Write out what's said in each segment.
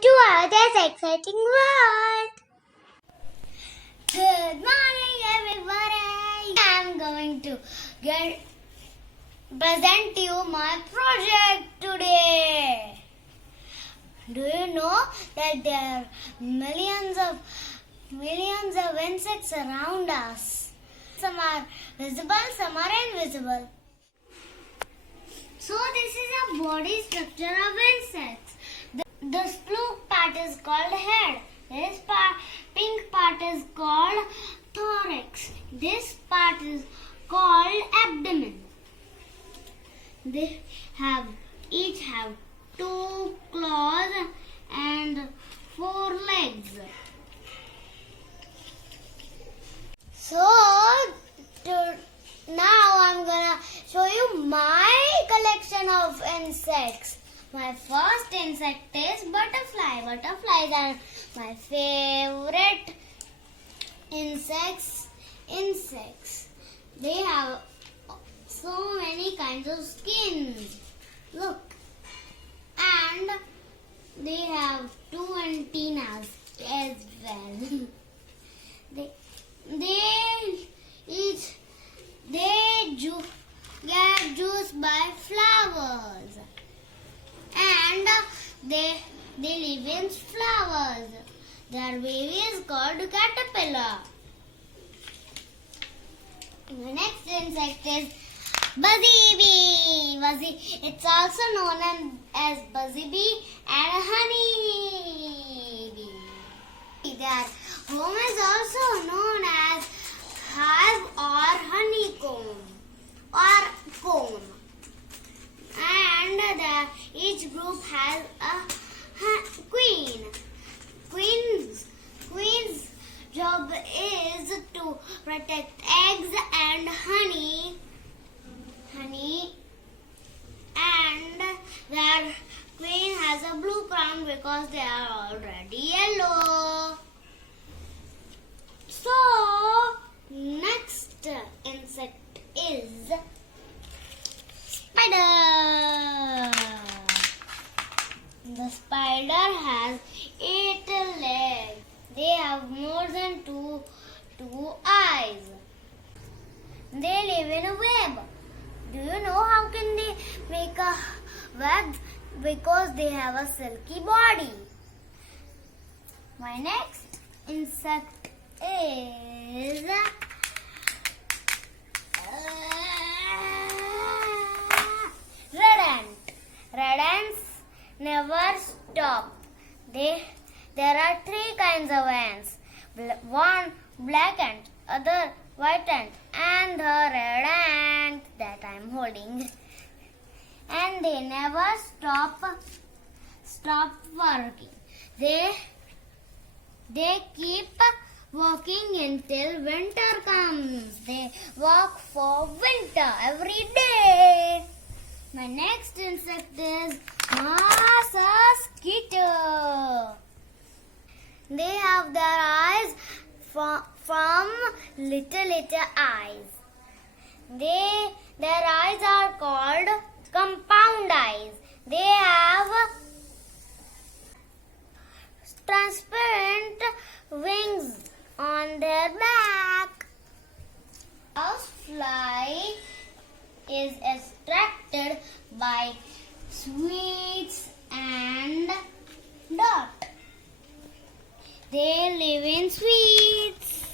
to Aaradhya's exciting world. Good morning, everybody. I'm going to present you my project today. Do you know that there are millions of insects around us? Some are visible, some are invisible. So this is a body structure of insects. This blue part is called head. This pink part is called thorax. This part is called abdomen. They each have 2 claws and 4 legs. So now I'm gonna show you my collection of insects. My first insect is butterfly. Butterflies are my favorite insects. They have so many kinds of skins. Look. And they have 2 antennas as well. They get juice by flowers, and they live in flowers. Their baby is called caterpillar. The next insect is buzzy bee. It's also known as buzzy bee and honey bee. Their home is also known as hive or honeycomb or comb. And each group has a queen. Queen's job is to protect eggs and honey, and their queen has a blue crown because they are already yellow. So next insect is spider. The spider has 8 legs. They have more than two eyes. They live in a web. Do you know how can they make a web? Because they have a silky body. My next insect is red ant. Red ants never stop. There are 3 kinds of ants. One black ant, other white ant, and the red ant that I am holding. And they never stop working. They keep working until winter comes. They work for winter every day. My next insect is mosquito. They have their eyes from little eyes. Their eyes are called compound eyes. They have transparent wings on their back. Housefly is attracted by sweets and dot. They live in sweets.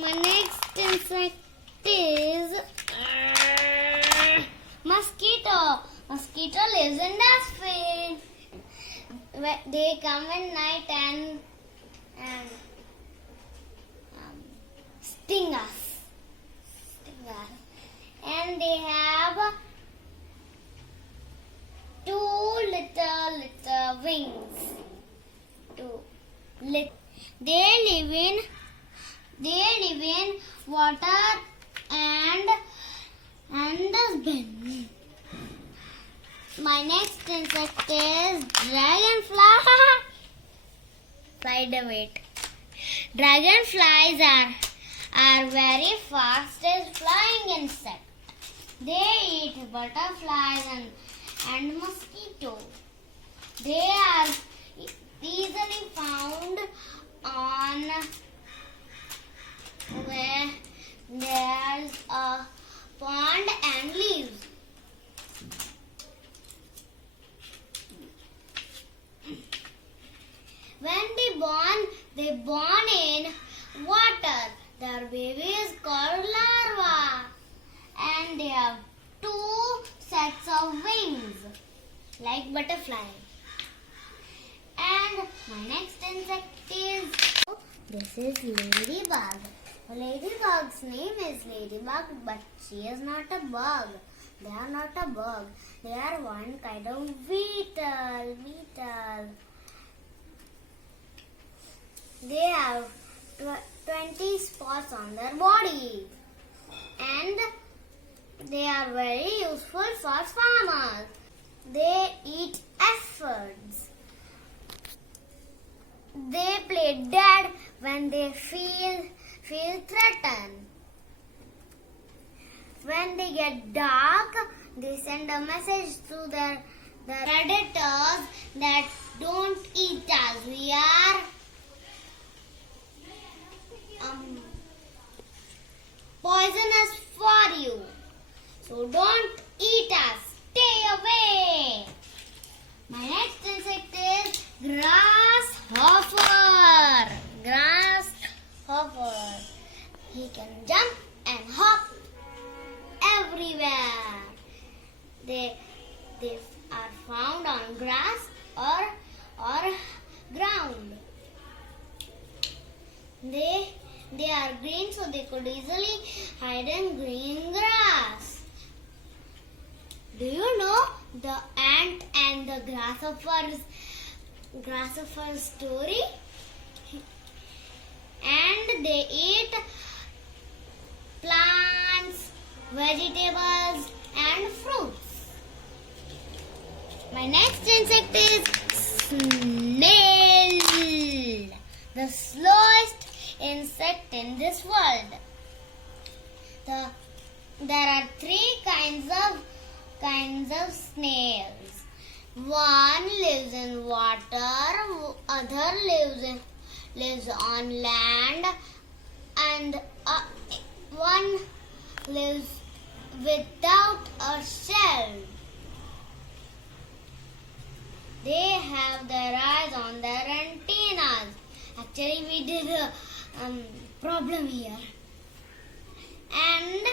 My next insect is mosquito. Mosquito lives in dustbin. They come at night and sting us. And they have 2 little wings. They live in water and dustbin. My next insect is dragonfly. Spider wait. Dragonflies are very fastest flying insect. They eat butterflies and mosquito. They are easily found on where there's a pond and leaves. When they born in water. Their baby is called larva, and they have two sets of wings like butterfly. And my next insect is this is ladybug. The ladybug's name is ladybug, but she is not a bug. They are not a bug. They are one kind of beetle. They have 20 spots on their body, and they are very useful for farmers. They eat aphids. They play dead when they feel threatened. When they get dark, they send a message to their predators that don't eat us. We are poisonous for you. So don't eat us. Stay away. My next insect is grasshopper. Grasshopper. He can jump and hop everywhere. They are found on grass or ground. They are green, so they could easily hide in green grass. Do you know the ant and the grasshopper story? And they eat plants, vegetables, and fruits. My next insect is snail, the slowest insect in this world. There are three kinds of snails. One lives in water, other lives on land, and one lives without a shell. They have their eyes on their antennas. Actually, we did a problem here. And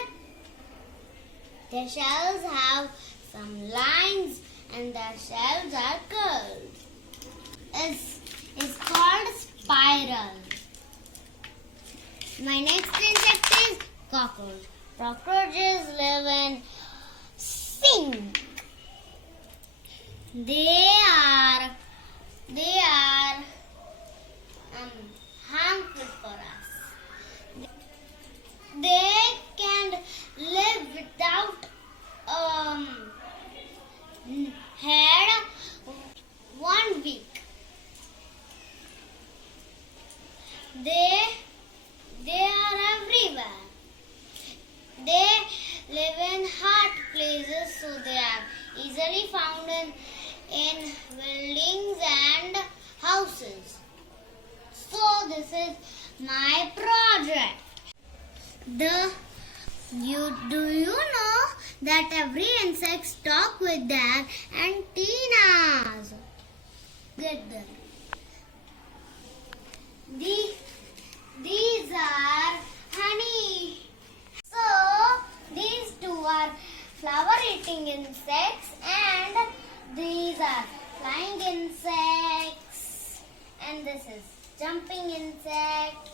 their shells have some lines, and their shells are curled. It's called spiral. My next insect is cockroach. Cockroaches live in sink. They are harmful for us. They can live without head 1 week. They are everywhere. They live in hot places, so they are easily found in buildings and houses. So this is my project. Do you know that every insect talk with their antennas? Get them. These are honey. So these two are flower-eating insects, and these are flying insects, and this is jumping insect.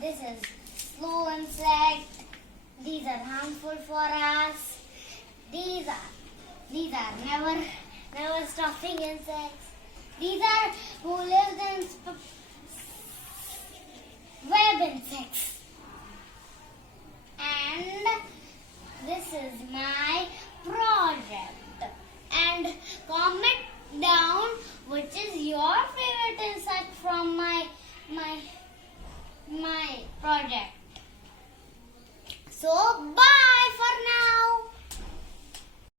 This is slow insect. These are harmful for us. These are never stopping insects. These are who lives in web insects. And this is my